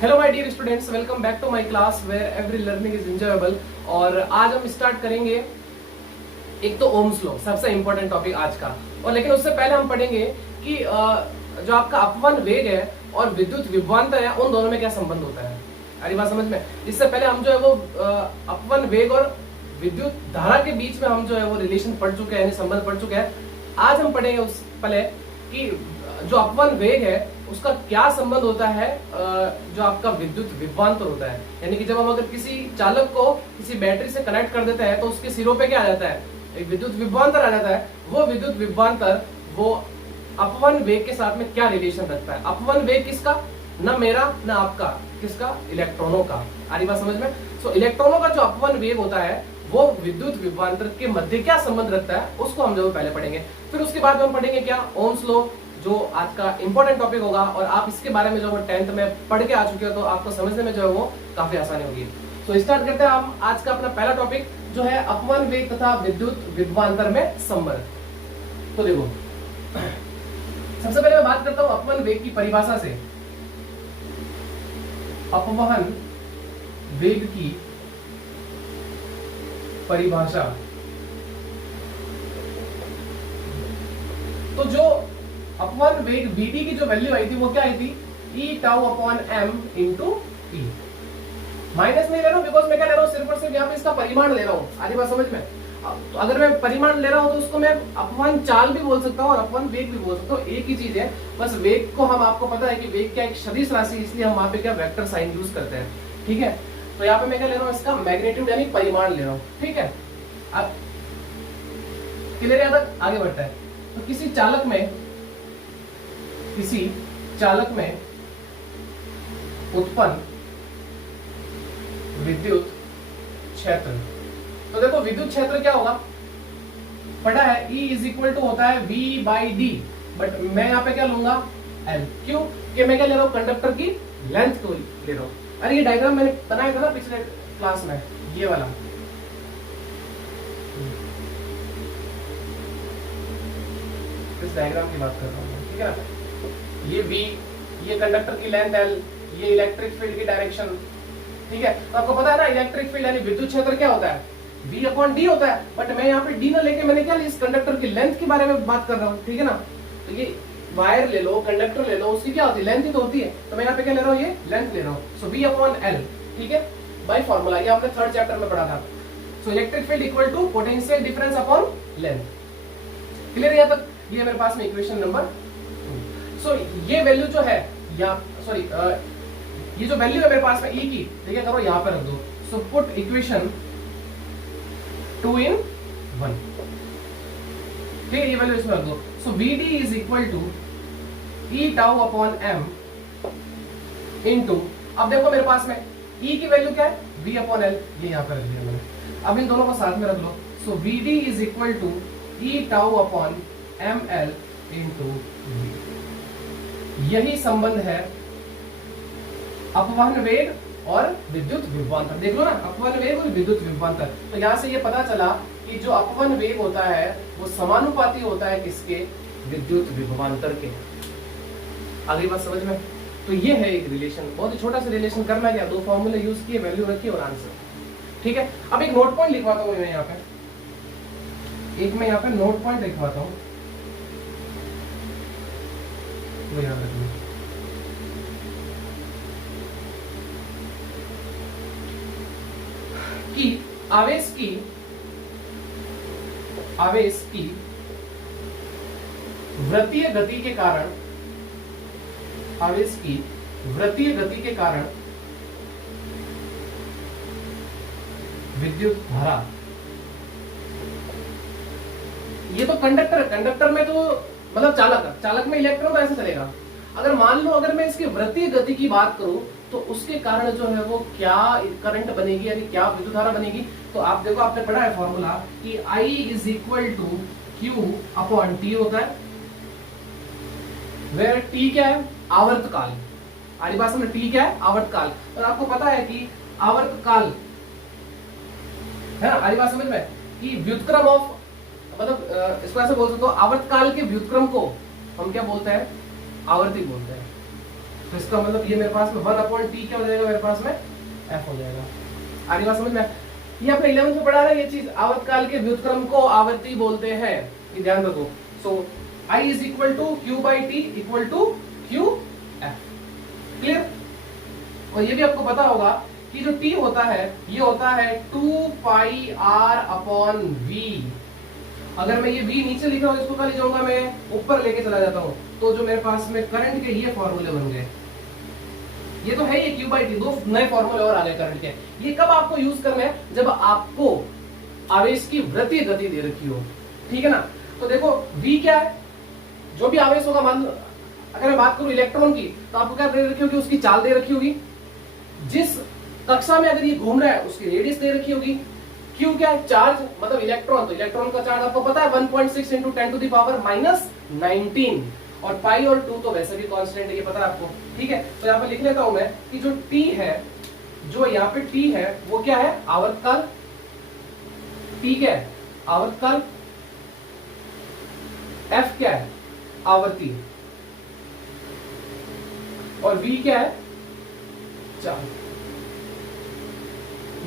Hello my dear students, welcome back to my class where every learning is enjoyable. और आज हम start करेंगे एक तो ओम्स लॉ, सबसे इंपॉर्टेंट टॉपिक आज का। और लेकिन उससे पहले हम पढ़ेंगे कि जो आपका अपवन वेग है और विद्युत विभवांतर है, उन दोनों में क्या संबंध होता है। अरे बात समझ में। इससे पहले हम जो है वो अपवन वेग और विद्युत धारा के बीच में हम जो है वो रिलेशन पढ़ चुके हैं, संबंध पढ़ चुके हैं। आज हम पढ़ेंगे उस पहले कि जो अपवन वेग है उसका क्या संबंध होता है जो आपका विद्युत विभवांतर होता है। यानी कि जब हम अगर किसी चालक को किसी बैटरी से कनेक्ट कर देते हैं तो उसके सिरों पे क्या आ जाता है, एक विद्युत विभवांतर आ जाता है। वो विद्युत विभवांतर वो अपवन वेग के साथ में क्या रिलेशन रखता है। अपवन वेग किसका, न मेरा न आपका, किसका, इलेक्ट्रॉनों का। आ रही बात समझ में। सो इलेक्ट्रॉनों का जो अपवन वेग होता है वो विद्युत विभवांतर के मध्य क्या संबंध रखता है, उसको हम जो पहले पढ़ेंगे। फिर उसके बाद हम पढ़ेंगे क्या, ओम्स लॉ, जो आज का इंपॉर्टेंट टॉपिक होगा। और आप इसके बारे में जो 10th में पढ़ के आ चुके हो तो आपको समझने में जो है वो काफी आसानी होगी। तो स्टार्ट करते हैं हम आज का अपना पहला टॉपिक, जो है अपवन वेग तथा विद्युत विभवांतर में संबंध। तो देखो, सबसे पहले मैं बात करता हूं अपवन वेग की परिभाषा से। अपवहन वेग की परिभाषा। तो जो अपवन वेग Vd की जो वैल्यू आई थी वो क्या आई थी, E tau upon m into P। Minus नहीं ले रहा हूं बिकॉज मैं क्या ले रहा हूं, सिर्फ और सिर्फ यहाँ पे इसका परिमाण ले रहा हूं। आधी बात समझ में। तो अगर मैं परिमाण ले रहा हूं तो उसको मैं अपवन चाल भी बोल सकता हूं और अपवन वेग भी बोल सकता हूं, एक ही चीज है। बस वेग को हम, आपको पता है कि वेग क्या एक सदिश राशि, इसलिए हम वहां पे क्या वेक्टर साइन यूज करते हैं। ठीक है, तो यहाँ पे मैं क्या ले रहा हूँ, इसका मैग्नीट्यूड यानी परिमाण ले रहा हूँ। ठीक है, अब क्लियर है तक आगे बढ़ता है। तो किसी चालक में उत्पन्न विद्युत क्षेत्र। तो देखो विद्युत क्षेत्र क्या होगा, पढ़ा है, E इज इक्वल टू होता है V बाई डी, बट मैं यहाँ पे क्या लूंगा, L। क्यों कि मैं क्या ले रहा हूँ, कंडक्टर की लेंथ को ले रहा हूँ। अरे ये डायग्राम मैंने बनाया था ना पिछले क्लास में, ये वाला। इस डायग्राम की बात कर रहा हूँ, ठीक है ना। ये V, ये कंडक्टर की लेंथ L, ये इलेक्ट्रिक फील्ड की डायरेक्शन। ठीक है, तो आपको पता है ना इलेक्ट्रिक फील्ड यानी विद्युत क्षेत्र क्या होता है, V अपॉन डी होता है। बट मैं यहाँ पे डी ना लेके मैंने क्या लिया, इस कंडक्टर की लेंथ के बारे में बात कर रहा हूँ। ठीक है ना, तो ये वायर ले लो, कंडक्टर ले लो, उसकी क्या होती है, लेंथ ही तो होती है। तो मैं यहाँ पे क्या ले रहा हूँ, ये लेंथ ले रहा हूँ। सो V अपॉन L, ठीक है, बाय फॉर्मूला। ये आपने 3rd चैप्टर में पढ़ा था। So electric field equal to potential difference upon length. Clear है यहाँ तक। ये मेरे पास में इक्वेशन नंबर। सो ये वैल्यू जो है, या सॉरी ये जो वैल्यू है मेरे पास में E की, ठीक है, करो यहाँ पे रख दो। So put equation 2 in 1। ठीक है, ये वैल्यू इसमें रख दो। So Vd is equal to E tau upon m into, अब देखो मेरे पास में E की वैल्यू क्या है, V अपॉन L, ये यहाँ पे रख दिया मैंने। अब इन दोनों को साथ में रख लो। So Vd is equal to E tau upon mL into V। यही संबंध है अपवहन वेग और विद्युत विभवांतर। देख लो ना, अपवहन वेग और विद्युत विभवांतर। तो यहाँ से ये पता चला कि जो अपवहन वेग होता है वो समानुपाती होता है किसके, विद्युत विभवांतर के। आगे बात समझ में। तो ये है एक रिलेशन, बहुत ही छोटा सा रिलेशन। करना क्या, 2 फॉर्मूले यूज किए, वैल्यू रखी और आंसर। ठीक है, अब एक नोट पॉइंट लिखवाता हूँ मैं यहाँ पे, मैं यहाँ पे नोट पॉइंट लिखवाता हूँ, वो याद रखना। कि आवेश की वृत्तीय गति के कारण, आवेश की वृत्तीय गति के कारण विद्युत धारा, ये तो कंडक्टर में तो मतलब चालक में इलेक्ट्रॉन तो ऐसे चलेगा। अगर मान लो अगर मैं इसकी वृत्तीय गति की बात करूं तो उसके कारण जो है वो क्या करंट बनेगी, यानी क्या विद्युत धारा बनेगी। तो आप देखो, आपने पढ़ा है फॉर्मूला कि I is equal to Q upon T होता है, वेयर T क्या है, आवर्तकाल। आरी भाषा में T क्या है, आवर्तकाल। और आपको पता है कि आवर्तकाल है ना, आरी भाषा समझ में, कि व्युत्क्रम ऑफ, मतलब इसको ऐसे बोल सकते हो, आवर्तकाल के व्युत्क्रम को हम क्या बोलते हैं, आवर्ती बोलते हैं। तो इसका मतलब ये मेरे पास में 1/t क्या हो जाएगा, मेरे पास में f हो जाएगा। आगे बात समझ में? ये आपने 11th में पढ़ा ना ये चीज, आवर्तकाल के व्युत्क्रम को आवर्ती बोलते हैं, ये ध्यान रखो। So I is equal to Q/T equal to QF। Clear? और ये भी आपको पता होगा कि जो T होता है ये होता है 2πr/v। अगर मैं ये V नीचे लिखा हूं इसको क्या ले जाऊंगा, मैं ऊपर लेके चला जाता हूं, तो जो मेरे पास में करंट के ये फॉर्मूले बन गए। ये तो है ये Q/T, दो नए फॉर्मूले और आ गए करंट के। ये कब आपको यूज करना है, जब आपको आवेश की वृत्तीय गति दे रखी हो, ठीक है ना। तो देखो V क्या है, जो भी आवेश होगा, मान लो अगर मैं बात करूं इलेक्ट्रॉन की, तो आपको क्या दे रखी होगी, उसकी चाल दे रखी होगी। जिस कक्षा में अगर ये घूम रहा है उसकी रेडियस दे रखी होगी। Q क्या है, चार्ज, मतलब इलेक्ट्रॉन, तो इलेक्ट्रॉन का चार्ज आपको पता है 1.6 × 10⁻⁻19। और पाई और 2 तो वैसे भी कांस्टेंट है, ये पता है आपको, ठीक है। तो यहाँ पर लिख लेता हूं मैं कि जो T है, जो यहाँ पे T है वो क्या है, आवर्तकाल। T क्या है, आवर्तकाल। F क्या है, आवर्ती। और V क्या है, चाल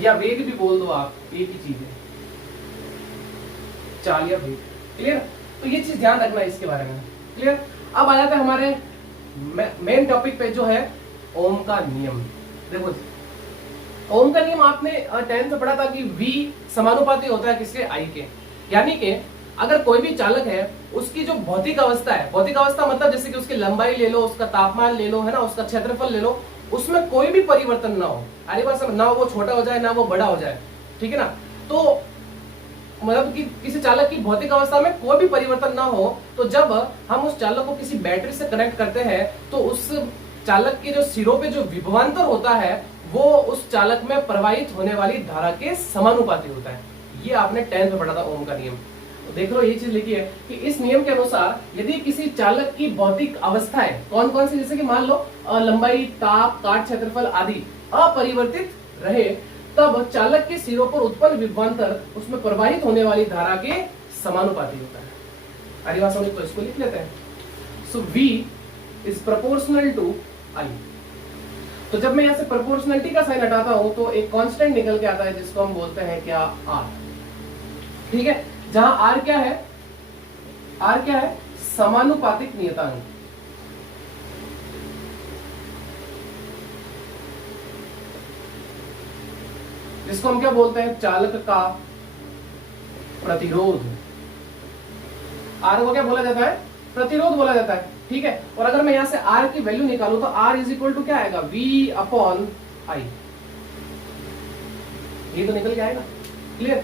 या वेग भी बोल दो आप, एक ही चीज है, चाल या वेग। क्लियर? तो ये चीज ध्यान रखना है इसके बारे में। क्लियर? अब आ जाते हैं हमारे मेन टॉपिक पे, जो है ओम का नियम। देखो ओम का नियम आपने 10th में पढ़ा था कि V समानुपाती होता है किसके, I के। यानी कि अगर कोई भी चालक है, उसकी जो भौतिक अवस्था है, भौतिक अवस्था मतलब जैसे कि उसकी लंबाई ले लो, उसका तापमान ले लो, है ना, उसका क्षेत्रफल ले लो, उसमें कोई भी परिवर्तन ना हो। अरे बस ना वो छोटा हो जाए ना वो बड़ा हो जाए, ठीक है ना। तो मतलब कि किसी चालक की भौतिक अवस्था में कोई भी परिवर्तन ना हो, तो जब हम उस चालक को किसी बैटरी से कनेक्ट करते हैं, तो उस चालक के जो सिरों पे जो विभवांतर होता है वो उस चालक में प्रवाहित होने वाली धारा के समानुपाती होता है। ये आपने 10th में पढ़ा था ओम का नियम। तो देख लो ये चीज लिखी है कि इस नियम के अनुसार यदि किसी चालक की भौतिक अवस्थाएं कौन कौन सी, जैसे कि मान लो लंबाई, ताप, काट क्षेत्रफल आदि अपरिवर्तित रहे, तब चालक के सिरों पर उत्पन्न विभवांतर उसमें प्रवाहित होने वाली धारा के समानुपाती होता है। अरे बात समझ, तो इसको लिख लेते हैं। So V is proportional to I। तो जब मैं यहां से प्रोपोर्शनलिटी का साइन हटाता हूं तो एक कांस्टेंट निकल के आता है जिसको हम बोलते हैं क्या, R। ठीक है, जहां R क्या है, R क्या है, समानुपातिक नियतांक। जिसको हम क्या बोलते हैं, चालक का प्रतिरोध। R को क्या बोला जाता है, प्रतिरोध बोला जाता है। ठीक है, और अगर मैं यहां से R की वैल्यू निकालूं तो R इज इक्वल टू क्या आएगा, V/I। ये तो निकल के आएगा। क्लियर?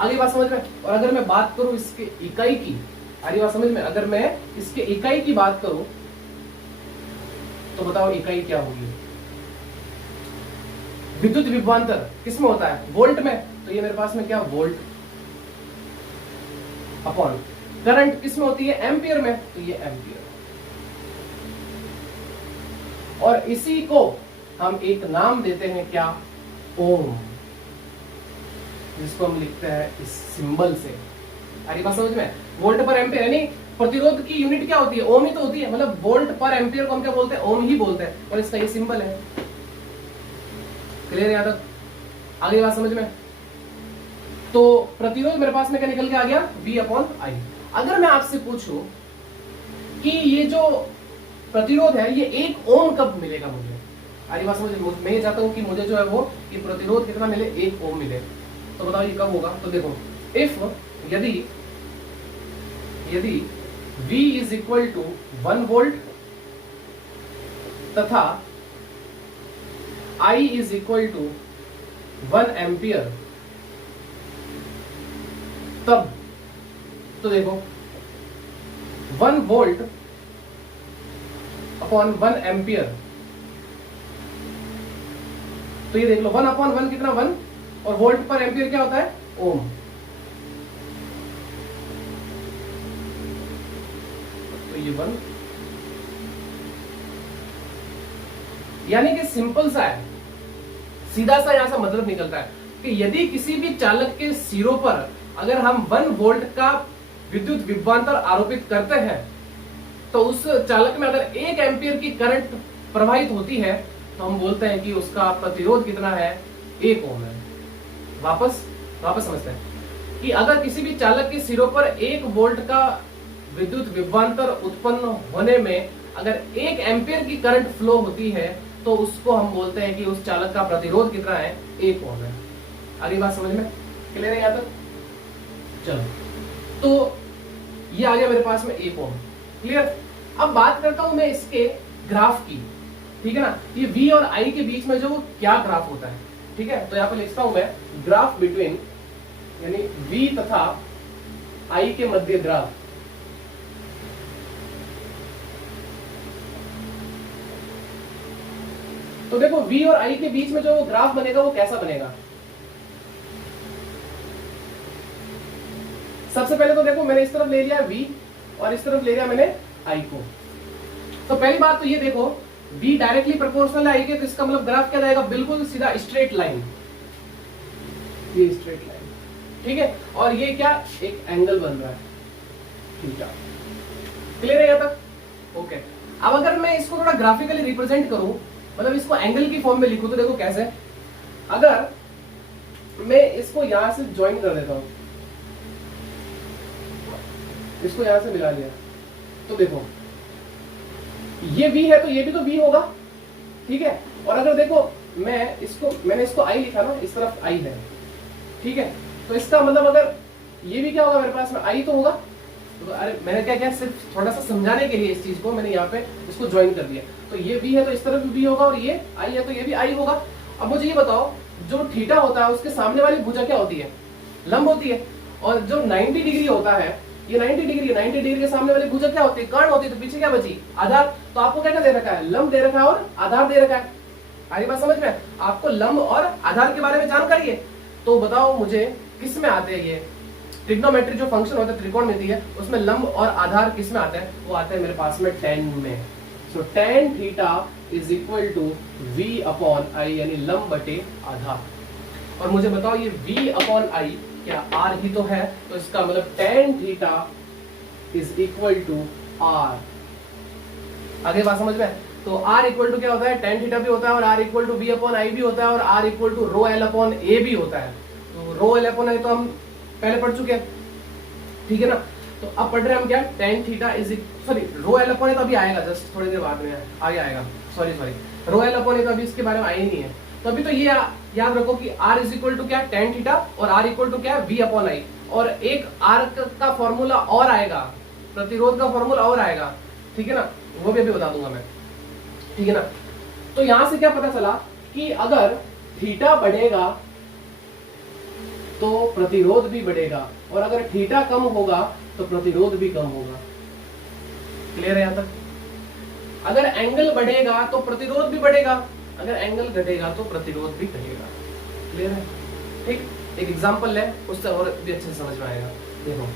आगे बात समझ में। और अगर मैं बात करूं इसके इकाई की, आगे बात समझ में, अगर मैं इसके इकाई की बात करूं तो बताओ इकाई क्या होगी। विद्युत विभवांतर किसमें होता है, वोल्ट में, तो ये मेरे पास में क्या, वोल्ट अपॉन करंट किसमें होती है, एम्पियर में, तो ये एम्पियर। और इसी को हम एक नाम देते हैं क्या, ओम, जिसको हम लिखते हैं इस सिंबल से। अरे बात समझ में, वोल्ट पर एम्पियर, यानी प्रतिरोध की यूनिट क्या होती है, ओम ही तो होती है, मतलब वोल्ट पर एम्पियर को हम क्या बोलते हैं, ओम ही बोलते हैं, और इसका ये सिंबल है। क्लियर? यहाँ तक आगे बात समझ में। तो प्रतिरोध मेरे पास में क्या निकल के आ गया, V/I। अगर मैं आपसे पूछूं कि ये जो प्रतिरोध है ये 1 ओम कब मिलेगा मुझे, आगे बात समझ, मैं ये चाहता हूं कि मुझे जो है वो ये प्रतिरोध कितना मिले, 1 ओम मिले, तो बताओ ये कब होगा। तो देखो, इफ यदि V is equal to 1 volt तथा I is equal to 1 ampere, तब तो देखो 1 वोल्ट अपॉन 1 एम्पियर, तो ये देख लो 1/1 कितना, 1, और वोल्ट पर एम्पियर क्या होता है, ओम। तो ये 1, यानी कि सिंपल सा है, सीधा सा यहां से मतलब निकलता है कि यदि किसी भी चालक के सिरों पर अगर हम 1 वोल्ट का विद्युत विभवांतर आरोपित करते हैं, तो उस चालक में अगर 1 एम्पियर की करंट प्रवाहित होती है तो हम बोलते हैं कि उसका प्रतिरोध कितना है, 1 ओम है। वापस समझते हैं कि अगर किसी भी चालक के सिरों पर 1 वोल्ट का विद्युत विभवांतर उत्पन्न होने में अगर 1 एम्पियर की करंट फ्लो होती है तो उसको हम बोलते हैं कि उस चालक का प्रतिरोध कितना है, 1 ओम है। आगे बात समझ में क्लियर है यहाँ तक? चलो, तो ये आ गया मेरे पास में 1 ओम। क्लियर? अब बात करता हूं मैं इसके ग्राफ की, ठीक है ना। ये V और I के बीच में जो क्या ग्राफ होता है, ठीक है। तो यहाँ पे लिखता हूं मैं ग्राफ बिटवीन, यानी V तथा I के मध्य ग्राफ। तो देखो V और I के बीच में जो ग्राफ बनेगा वो कैसा बनेगा। सबसे पहले तो देखो मैंने इस तरफ ले लिया V और इस तरफ ले लिया मैंने I को। तो पहली बात तो ये देखो V डायरेक्टली प्रोपोर्शनल है I के, तो इसका मतलब ग्राफ क्या जाएगा, बिल्कुल सीधा स्ट्रेट लाइन, ये स्ट्रेट लाइन, ठीक है। और ये क्या, एक एंगल बन रहा है, ठीक है। क्लियर है यहाँ तक? ओके। अब अगर मैं इसको थोड़ा ग्राफिकली रिप्रेजेंट करूं, मतलब इसको एंगल की फॉर्म में लिखूं, तो देखो कैसे। अगर मैं इसको यहां से ज्वाइन कर देता हूं, इसको यहां से मिला लिया, तो देखो ये V है तो ये भी तो V होगा, ठीक है। और अगर देखो मैंने इसको I लिखा ना, इस तरफ I है, ठीक है। तो इसका मतलब अगर ये भी क्या होगा मेरे पास में I तो होगा। तो अरे मैंने क्या किया, सिर्फ थोड़ा सा समझाने के लिए इस चीज को मैंने यहाँ पे इसको ज्वाइन कर दिया। तो ये V है तो इस तरफ भी V होगा, और ये I है तो ये भी I होगा। अब मुझे ये बताओ, जो थीटा होता है उसके सामने वाली भुजा क्या होती है, लंब होती है। और जो 90 डिग्री होता है, ये 90 डिग्री के सामने वाली भुजा क्या होती है, कर्ण होती है। तो पीछे क्या बची, आधार। तो आपको क्या दे रखा है, लंब दे रखा है और आधार दे रखा है। आगे बात समझ में? आपको लंब और आधार के बारे में जानकारी है, तो बताओ मुझे किस में आते हैं ये ट्रिग्नोमेट्री जो फंक्शन होता है, त्रिकोणमिति है, उसमें लंब और आधार किस में आते हैं, वो आते हैं मेरे पास में tan में। So tan theta is equal to V upon I, यानी लंब बटे आधार। और मुझे बताओ ये V अपॉन I क्या R ही तो है, तो इसका मतलब tan theta is equal to R। आगे बात समझ में? तो R इक्वल टू क्या होता है, tan थीटा भी होता है, और R equal to V upon I भी होता है, और R equal to rho L upon A भी होता है। तो रो L अपॉन A तो हम पहले पढ़ चुके हैं, ठीक है ना। तो अब पढ़ रहे हैं हम क्या, tan theta is sorry rho L upon A तो अभी आएगा, जस्ट थोड़ी देर बाद में आगे आएगा। Sorry rho L upon A तो अभी इसके बारे में आया ही नहीं है। तो अभी तो ये याद रखो कि R इज इक्वल टू क्या, tan थीटा, और R इक्वल टू क्या है, V अपॉन I। और एक R का फॉर्मूला और आएगा, प्रतिरोध का फॉर्मूला और आएगा, ठीक है ना, वो भी अभी बता दूंगा मैं, ठीक है ना। तो यहां से क्या पता चला कि अगर थीटा बढ़ेगा तो प्रतिरोध भी बढ़ेगा, और अगर थीटा कम होगा तो प्रतिरोध भी कम होगा। क्लियर है यहां तक? अगर एंगल बढ़ेगा तो प्रतिरोध भी बढ़ेगा, अगर एंगल घटेगा तो प्रतिरोध भी घटेगा। क्लियर है? ठीक, एक एग्जांपल है, उससे और भी अच्छे से समझ में आएगा। देखो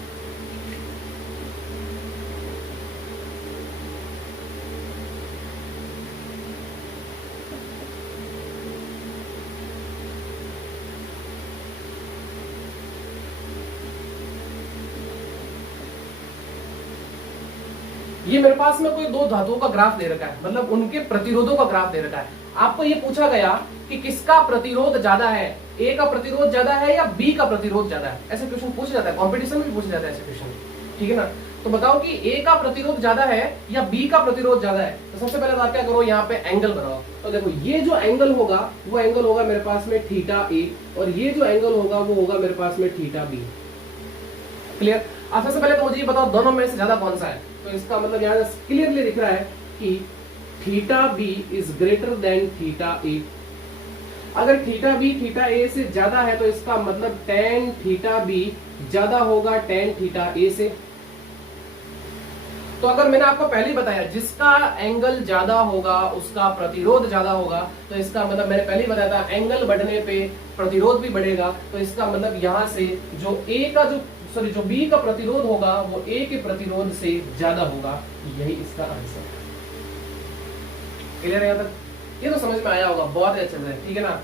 ये मेरे पास में कोई दो धातुओं का ग्राफ दे रखा है, मतलब उनके प्रतिरोधों का ग्राफ दे रखा है। आपको ये पूछा गया कि किसका प्रतिरोध ज्यादा है, ए का प्रतिरोध ज्यादा है या बी का प्रतिरोध ज्यादा है। ऐसे क्वेश्चन पूछा जाता है, कंपटीशन में भी पूछा जाता है ऐसे क्वेश्चन, ठीक है ना। तो बताओ कि ए का प्रतिरोध ज्यादा है या बी का प्रतिरोध ज्यादा है। तो सबसे पहले तो आप क्या करो, यहाँ पे एंगल बनाओ। तो देखो ये जो एंगल होगा वो एंगल होगा मेरे पास में थीटा ए, और ये जो एंगल होगा वो होगा मेरे पास में थीटा बी। क्लियर? अब सबसे पहले तो मुझे ये बताओ दोनों में से ज्यादा कौन सा है। तो इसका मतलब यहाँ क्लियरली दिख रहा है कि theta B is greater than theta A. अगर थीटा बी थीटा ए से ज्यादा है तो इसका मतलब tan थीटा बी ज्यादा होगा tan थीटा ए से। तो अगर मैंने आपको पहले ही बताया जिसका एंगल ज्यादा होगा उसका प्रतिरोध ज्यादा होगा, तो इसका मतलब मैंने पहले ही बताया था एंगल बढ़ने पे प्रतिरोध भी बढ़ेगा। तो इसका मतलब यहाँ से जो ए का जो बी का प्रतिरोध होगा वो ए के प्रतिरोध से ज्यादा होगा। यही इसका आंसर है। क्लियर है यहाँ तक? ये तो समझ में आया होगा बहुत अच्छे से, ठीक है ना।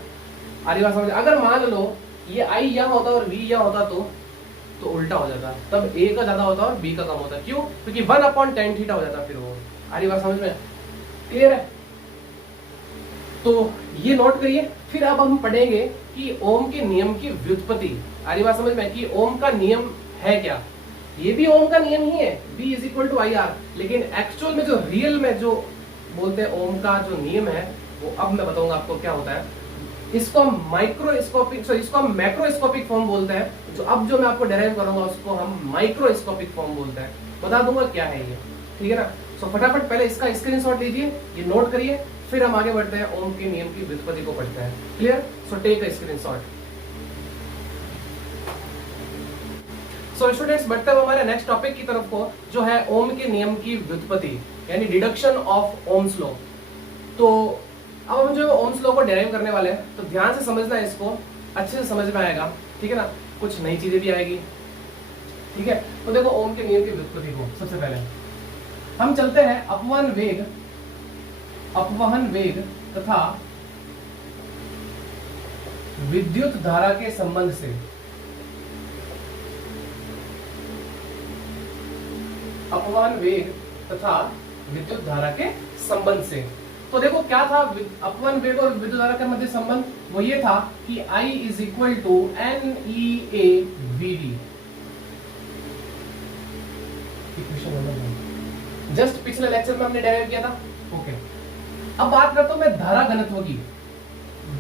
आगे बात समझ, अगर मान लो ये आई यहाँ होता और वी यहाँ होता तो उल्टा हो जाता, तब ए का ज्यादा होता और बी का कम होता। क्यों? क्योंकि 1/tan थीटा हो जाता फिर वो। आगे बात समझ में क्लियर है? तो ये नोट करिए। फिर अब हम पढ़ेंगे कि ओम के नियम की व्युत्पत्ति। आ रही बात समझ में कि ओम का नियम है क्या। ये भी ओम का नियम ही है, B = IR, लेकिन एक्चुअल में जो रियल में जो बोलते हैं ओम का जो नियम है वो अब मैं बताऊंगा आपको क्या होता है। इसको हम मैक्रोस्कोपिक फॉर्म बोलते हैं। जो मैं आपको डेराइव करूंगा उसको हम माइक्रोस्कोपिक फॉर्म बोलते हैं। बता दूंगा क्या है ये, ठीक है ना। सो फटाफट पहले इसका स्क्रीनशॉट लीजिए, ये नोट करिए, फिर हम आगे बढ़ते हैं ओम के नियम की व्युत्पत्ति को पढ़ते हैं। Clear? So take a screenshot. So students, बढ़ते हुए हमारे नेक्स्ट टॉपिक की तरफ को, जो है ओम के नियम की व्युत्पत्ति यानी डिडक्शन ऑफ ओम्स लॉ। तो अब हम जो ओम्स लॉ को डेराइव करने वाले हैं, तो ध्यान से समझना है, इसको अच्छे से समझ में आएगा, ठीक है ना। कुछ नई चीजें भी आएगी, ठीक है। तो देखो ओम के नियम की व्युत्पत्ति को सबसे पहले हम चलते हैं अपवहन वेग तथा विद्युत धारा के संबंध से। अपवहन वेग तथा विद्युत धारा के संबंध से। तो देखो क्या था अपवहन वेग और विद्युत धारा के मध्य संबंध, वो ये था कि I = NEA/VD। जस्ट पिछले लेक्चर में हमने डेराइव किया था, ओके। अब बात करता हूं मैं धारा घनत्व की।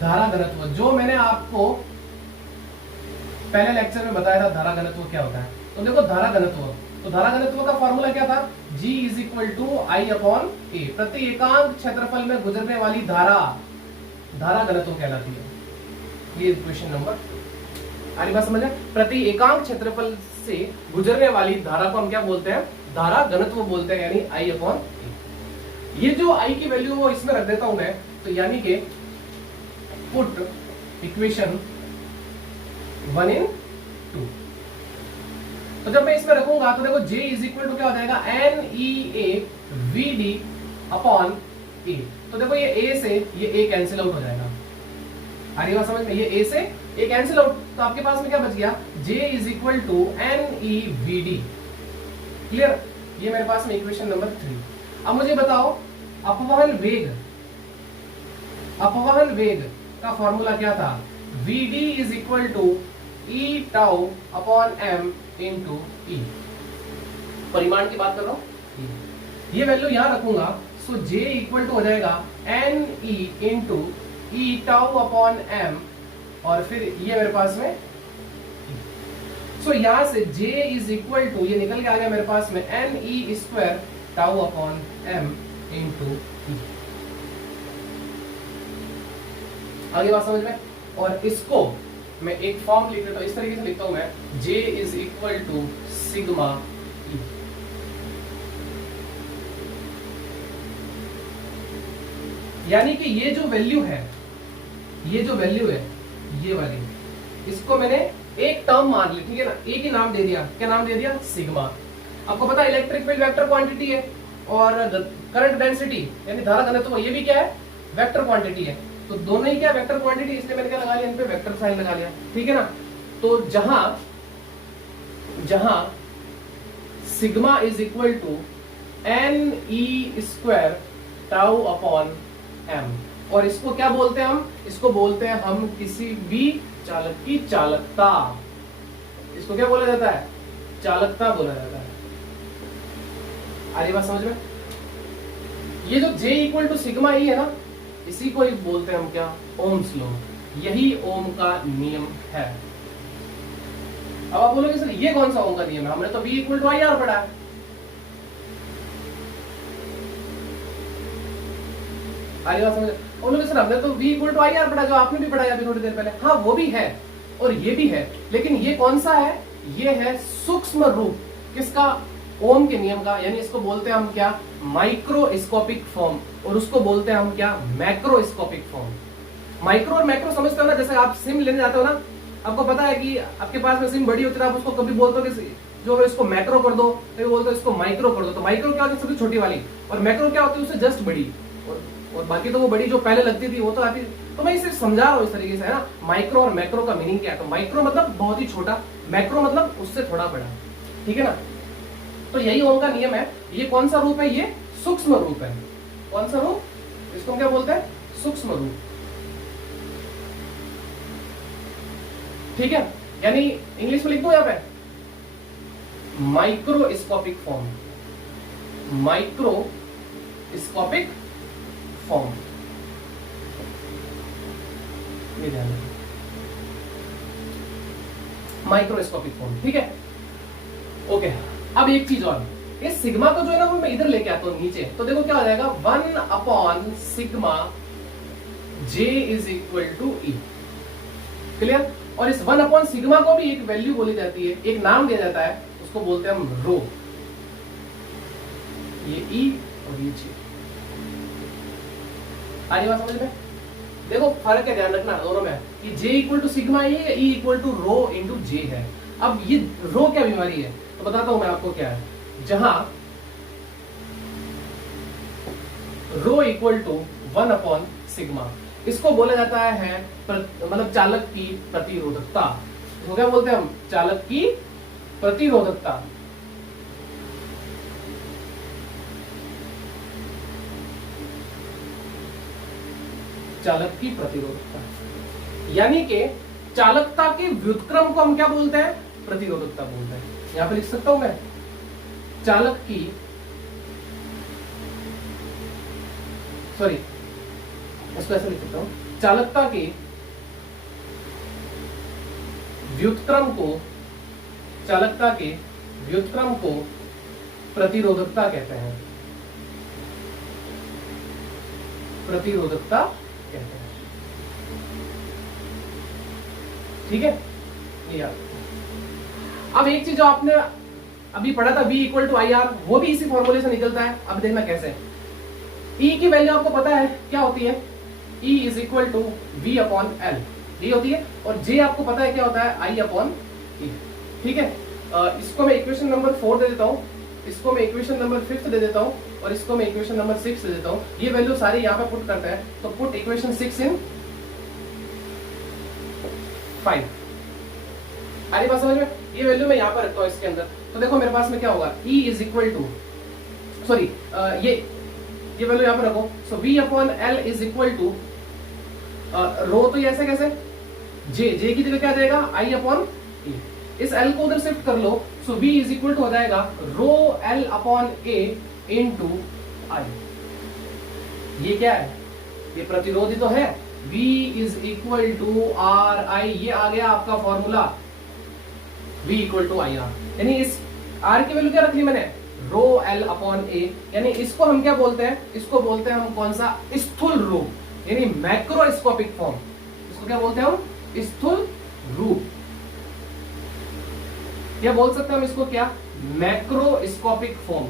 धारा घनत्व जो मैंने आपको पहले लेक्चर में बताया था, धारा घनत्व क्या होता है। तो देखो धारा घनत्व, तो धारा घनत्व का फॉर्मूला क्या था, G = I/A। प्रति एकांक क्षेत्रफल में गुजरने वाली धारा घनत्व कहलाती है। ये क्वेश्चन नंबर, आगे बात समझ में। प्रति एकांक क्षेत्रफल से गुजरने वाली धारा को हम क्या बोलते हैं, धारा घनत्व बोलते हैं, यानी I/A। ये जो I की वैल्यू वो इसमें रख देता हूं मैं, तो यानी कि पुट इक्वेशन 1 in 2। तो जब मैं इसमें रखूंगा तो देखो J = क्या हो जाएगा, NEA/VD/A। तो देखो ये A से ये A कैंसिल आउट हो जाएगा। आ रही बात समझ में, ये A से A कैंसिल आउट, तो आपके पास में क्या बच गया, J = NEVD। क्लियर? ये मेरे पास में इक्वेशन नंबर 3। अब मुझे बताओ अपवहन वेग का फॉर्मूला क्या था, VD = E/τ/m × E। परिमाण की बात कर रहा हूं, ये वैल्यू यहां रखूंगा, सो J = हो जाएगा NE × E/τ/m, और फिर ये मेरे पास में सो यहां से J = ये निकल के आ गया मेरे पास में NE²/τ/m × E। आगे बात समझ में। और इसको मैं एक फॉर्म लिख देता हूं, इस तरीके से लिखता हूं मैं, J = सिग्मा E। यानी कि ये जो वैल्यू है ये वाली, इसको मैंने एक टर्म मान ली, ठीक है ना, एक ही नाम दे दिया। क्या नाम दे दिया, सिग्मा। आपको पता है इलेक्ट्रिक फील्ड वेक्टर क्वांटिटी है, और करंट डेंसिटी यानी धारा घनत्व ये भी क्या है, वेक्टर क्वांटिटी है। तो दोनों ही क्या वेक्टर क्वांटिटी, इसलिए मैंने क्या लगा लिया, इन पे वेक्टर साइन लगा लिया, ठीक है ना। तो जहां सिग्मा = NE²/τ/m, और इसको क्या बोलते हैं इसको बोलते हैं हम किसी भी चालक की चालकता। इसको क्या बोला जाता है, चालकता बोला जाता है। आ रही बात समझ में। ये जो J = सिग्मा E है ना, इसी को ही बोलते हैं हम क्या, ओम्स लॉ। यही ओम का नियम है। अब आप बोलोगे सर ये कौन सा ओम का नियम है, हमने तो V = IR पढ़ा है। आगे बात समझ। बोलोगे सर हमने तो V = IR पढ़ा, जो आपने भी पढ़ाया अभी थोड़ी देर पहले। हाँ वो भी है और ये भी है, लेकिन ये कौन सा है, ये है सूक्ष्म रूप किसका, ओम के नियम का। यानी इसको बोलते हैं हम क्या, माइक्रोस्कोपिक फॉर्म, और उसको बोलते हैं हम क्या, मैक्रोस्कोपिक फॉर्म। माइक्रो और मैक्रो समझते हो ना, जैसे आप सिम लेने जाते हो ना, आपको पता है कि आपके पास में सिम बड़ी होती है, आप उसको कभी बोलते हो कि जो इसको मैक्रो कर दो, कभी बोलते हो इसको माइक्रो कर दो। तो माइक्रो क्या होती है, सबसे छोटी वाली, और मैक्रो क्या होती है, उससे जस्ट बड़ी, और बाकी तो वो बड़ी जो पहले लगती थी वो तो आती। तो मैं इसे समझा रहा हूँ इस तरीके से, है ना। माइक्रो और मैक्रो का मीनिंग क्या है, तो माइक्रो मतलब बहुत ही छोटा, मैक्रो मतलब उससे थोड़ा बड़ा, ठीक है ना। तो यही ओम का नियम है। ये कौन सा रूप है, ये सूक्ष्म रूप है। कौन सा रूप, इसको हम क्या बोलते हैं, सूक्ष्म रूप, ठीक है। यानी इंग्लिश में लिख दो यहां पे माइक्रोस्कोपिक फॉर्म, माइक्रोस्कोपिक फॉर्म, ये ध्यान रखिए, माइक्रोस्कोपिक फॉर्म, ठीक है। ओके, अब एक चीज और, इस सिग्मा को जो है ना वो मैं इधर लेके आता हूं नीचे, तो देखो क्या हो जाएगा 1 sigma J is equal to E, clear. और इस 1 सिग्मा को भी एक वैल्यू बोली जाती है, एक नाम दिया जाता है, उसको बोलते हैं हम रो, ये ई और ये जे। आ रही बात समझ में? देखो फर्क है, ध्यान रखना दोनों में, कि J equal to sigma A, E equal to rho into J है। अब ये रो क्या बीमारी है तो बताता हूं मैं आपको क्या है। जहां रो इक्वल टू 1 सिग्मा, इसको बोला जाता है मतलब चालक की प्रतिरोधकता। तो क्या बोलते हैं हम? चालक की प्रतिरोधकता। चालक की प्रतिरोधकता, यानी कि चालकता के व्युत्क्रम को हम क्या बोलते हैं? प्रतिरोधकता बोलते हैं। यहां पे लिख सकता हूं मैं चालक की, सॉरी इसको ऐसे लिख सकता हूं, चालकता के व्युत्क्रम को, चालकता के व्युत्क्रम को प्रतिरोधकता कहते हैं, प्रतिरोधकता कहते हैं, ठीक है। ये याद। अब एक चीज जो आपने अभी पढ़ा था V equal to I R, वो भी इसी फॉर्मूले से निकलता है। अब देखना कैसे। E की वैल्यू आपको पता है क्या होती है? E is equal to V upon L, ये होती है। और J आपको पता है क्या होता है? I अपॉन E, ठीक है। इसको मैं इक्वेशन नंबर 4 दे देता हूँ, इसको मैं इक्वेशन नंबर 5 दे देता हूँ, और इसको मैं इक्वेशन नंबर 6 दे देता हूँ। ये वैल्यू सारी यहाँ पे पुट करते हैं, तो पुट इक्वेशन 6 इन 5। अरे बात समझ में? ये वैल्यू मैं यहाँ पर रखता हूँ इसके अंदर, तो देखो मेरे पास में क्या होगा? E is equal to, sorry ये वैल्यू यहाँ पर रखो। So V upon L is equal to rho, तो ये ऐसे कैसे? J की जगह क्या आ जाएगा? I upon E। इस L को उधर शिफ्ट कर लो, so V is equal to हो जाएगा rho L upon A into I। ये क्या है? ये प्रतिरोधी तो है। V is equal to RI, ये आ गया आपका formula, V equal to I R. यानी इस R की वैल्यू क्या रख ली मैंने? Rho L upon A। यानी इसको हम क्या बोलते हैं? इसको बोलते हैं हम कौन सा? स्थूल रूप, यानी मैक्रोस्कोपिक फॉर्म। इसको क्या बोलते हैं हम? स्थूल रूप। या बोल सकते हैं हम इसको क्या? Macroscopic form.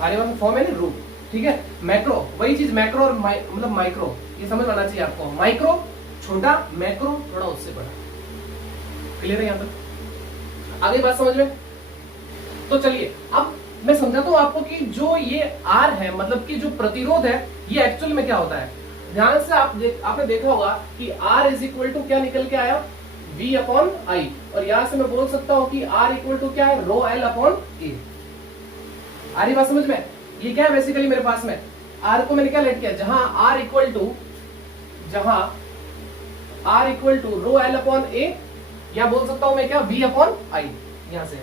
आने वाला फॉर्म है ना, रूप, ठीक है। मैक्रो वही चीज, मैक्रो और मतलब माइक्रो, ये समझ आना चाहिए आपको। माइक्रो छोटा, मैक्रो थोड़ा उससे बड़ा। क्लियर है यहाँ तक? आगे बात समझ में? तो चलिए अब मैं समझाता हूं आपको कि जो ये R है, मतलब कि जो प्रतिरोध है, ये एक्चुअल में क्या होता है। ध्यान से आपने देखा होगा कि R इज इक्वल टू क्या निकल के आया? V अपॉन आई। और यहां से मैं बोल सकता हूं कि R इक्वल टू क्या है? रो L अपॉन A। आ रही बात समझ में? ये क्या है बेसिकली मेरे पास में? R को मैंने क्या लेट किया? जहां R equal to rho L upon A, या बोल सकता हूं मैं क्या? V upon I. यहां से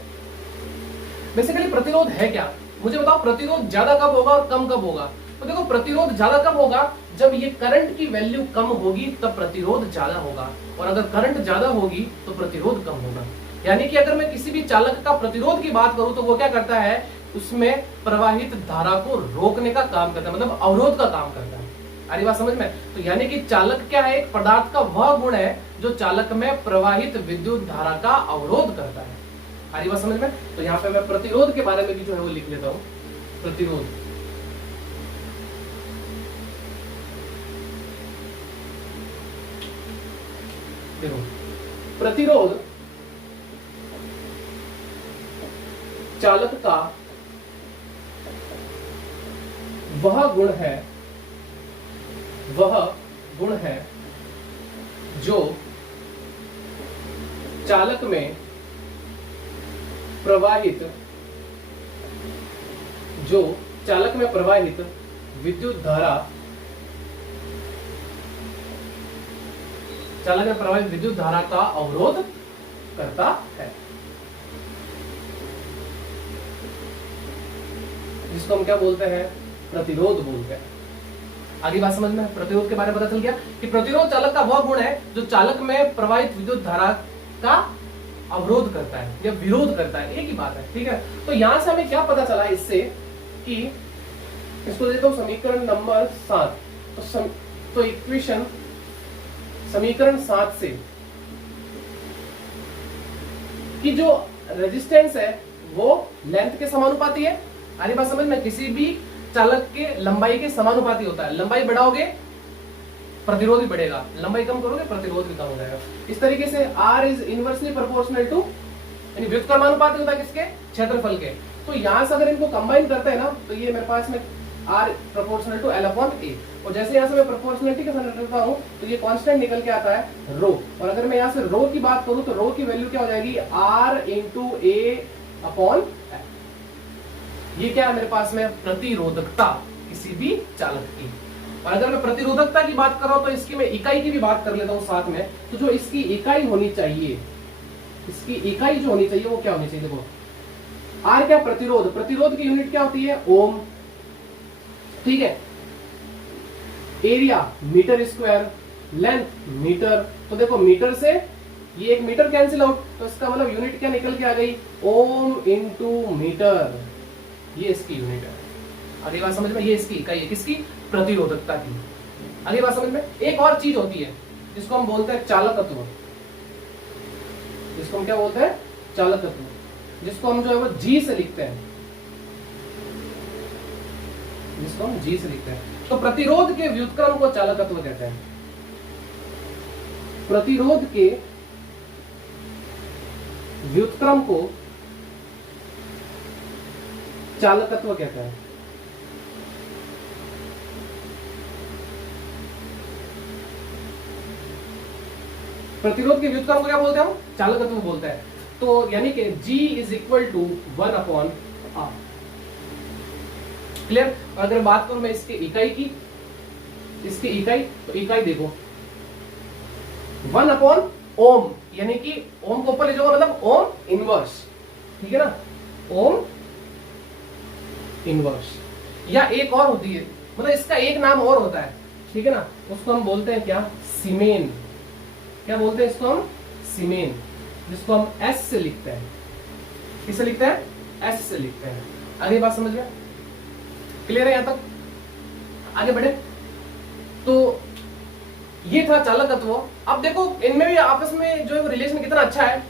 बेसिकली प्रतिरोध है क्या? मुझे बताओ, प्रतिरोध ज्यादा कब होगा और कम कब होगा? तो देखो, प्रतिरोध ज्यादा कब होगा? जब ये करंट की वैल्यू कम होगी तब प्रतिरोध ज्यादा होगा, और अगर करंट ज्यादा होगी तो प्रतिरोध कम होगा। यानी कि अगर मैं किसी भी चालक का प्रतिरोध की बात करूं तो वो क्या करता है? उसमें प्रवाहित धारा को रोकने का काम करता है, मतलब अवरोध का काम करता है। अरे बात समझ में? तो यानी कि चालक क्या है? एक पदार्थ का वह गुण है जो चालक में प्रवाहित विद्युत धारा का अवरोध करता है। अरे बात समझ में? तो यहाँ पे मैं प्रतिरोध के बारे में भी जो है वो लिख लेता हूं। प्रतिरोध, देखो प्रतिरोध चालक का वह गुण है जो चालक में चालक में प्रवाहित विद्युत धारा, चालक में प्रवाहित विद्युत धारा का अवरोध करता है, जिसको हम क्या बोलते हैं, प्रतिरोध बोलते हैं। आगे बात समझ में, प्रतिरोध के बारे में पता चल गया कि प्रतिरोध चालक का वह गुण है जो चालक में प्रवाहित विद्युत धारा का अवरोध करता है या विरोध करता है, एक ही बात है, ठीक है। तो यहां से हमें क्या पता चला इससे कि इसको देता हूं समीकरण नंबर 7। तो इक्वेशन समीकरण 7 से कि जो रेजिस्टेंस है वो लेंथ के समानुपाती है। आगे बात समझ में, किसी भी चालक के लंबाई के समानुपाती होता है। लंबाई बढ़ाओगे प्रतिरोध भी बढ़ेगा, लंबाई कम करोगे प्रतिरोध भी कम हो जाएगा। इस तरीके से R is inversely proportional to, यानी व्युत्क्रमानुपाती होता है किसके, क्षेत्रफल के। तो यहां से अगर इनको कंबाइन करते हैं ना तो ये मेरे पास में R प्रोपोर्शनल टू L/A, और जैसे यहां से मैं प्रोपोर्शनलिटी के साथ रखता हूं तो ये कांस्टेंट निकल के आता है रो। और अगर मैं यहां से रो की बात करूं तो रो की वैल्यू क्या हो जाएगी, R इंटू A/L। ये क्या है मेरे पास में, प्रतिरोधकता किसी भी चालक की। और अगर मैं प्रतिरोधकता की बात कर रहा हूं तो इसकी मैं इकाई की भी बात कर लेता हूं साथ में। तो जो इसकी इकाई होनी चाहिए, इसकी इकाई जो होनी चाहिए वो क्या होनी चाहिए, देखो आर क्या, प्रतिरोध, प्रतिरोध की यूनिट क्या होती है, ओम, ठीक है। Area metre square, length metre. तो देखो मीटर से ये एक मीटर कैंसिल आउट, तो इसका मतलब यूनिट क्या निकल के आ गई, ओम इंटू मीटर, ये इसकी यूनिट है। आगे बात समझ में, ये इसकी इकाई है किसकी, प्रतिरोधकता की। आगे बात समझ में, एक और चीज होती है जिसको हम बोलते हैं चालकत्व, जिसको हम क्या बोलते हैं, चालकत्व, जिसको हम जो है वो जी से लिखते हैं, जिसको हम जी से लिखते हैं। तो प्रतिरोध के व्युत्क्रम को चालकत्व कहते हैं। प्रतिरोध के व्युत्क्रम को चालकत्व कहते हैं। प्रतिरोध के व्युत्क्रम को क्या बोलते हैं हम, चालकत्व बोलते हैं। तो यानी कि G is equal to 1/R। Clear. अगर बात करूं मैं इसकी इकाई की, इसकी इकाई, तो इकाई देखो 1/ओम, यानी कि ओम को ऊपर ले जाओ मतलब ओम इनवर्स, ठीक है ना, ओम इनवर्स। या एक और होती है, मतलब इसका एक नाम और होता है, ठीक है ना, उसको हम बोलते हैं क्या, सीमेन। क्या बोलते हैं इसको हम, सीमेन, जिसको हम एस से लिखते हैं। किससे लिखते हैं, एस से लिखते हैं। आगे बात समझ गया, क्लियर है यहां तक, आगे बढ़े। तो ये था चालकत्व। अब देखो इनमें भी आपस में जो है रिलेशन कितना अच्छा है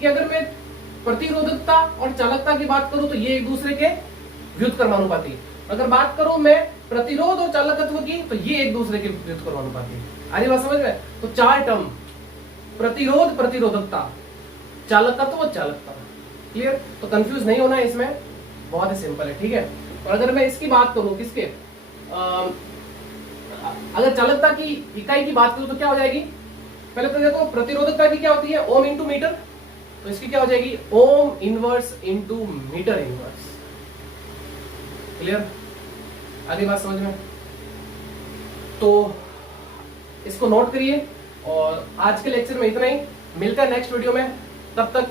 कि अगर मैं प्रतिरोधकता और चालकता की बात करूं तो ये एक दूसरे के व्युत्क्रमानुपाती। अगर बात करूं मैं प्रतिरोध और चालकत्व की तो ये एक दूसरे के व्युत्क्रमानुपाती। आगे बात समझ में, तो चार टर्म, प्रतिरोध प्रतिरोधकता, चालकत्व चालकता। क्लियर। तो कंफ्यूज नहीं होना है इसमें, बहुत ही सिंपल है, ठीक है। और अगर मैं इसकी बात करूं किसके, अगर चालकता की इकाई की बात करूं तो क्या हो जाएगी, पहले तो देखो प्रतिरोधकता की क्या होती है, ओम इंटू मीटर, तो इसकी क्या हो जाएगी, ohm inverse into metre inverse. Clear. आगे बात समझ में, तो इसको नोट करिए। और आज के लेक्चर में इतना ही, मिलता है नेक्स्ट वीडियो में। तब तक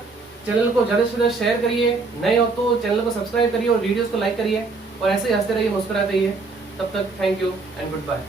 चैनल को ज्यादा से ज्यादा शेयर करिए, नए हो तो चैनल को सब्सक्राइब करिए और वीडियोस को लाइक करिए, और ऐसे ही हंसते रहिए, मुस्कुराते रहिए। तब तक thank you and good bye.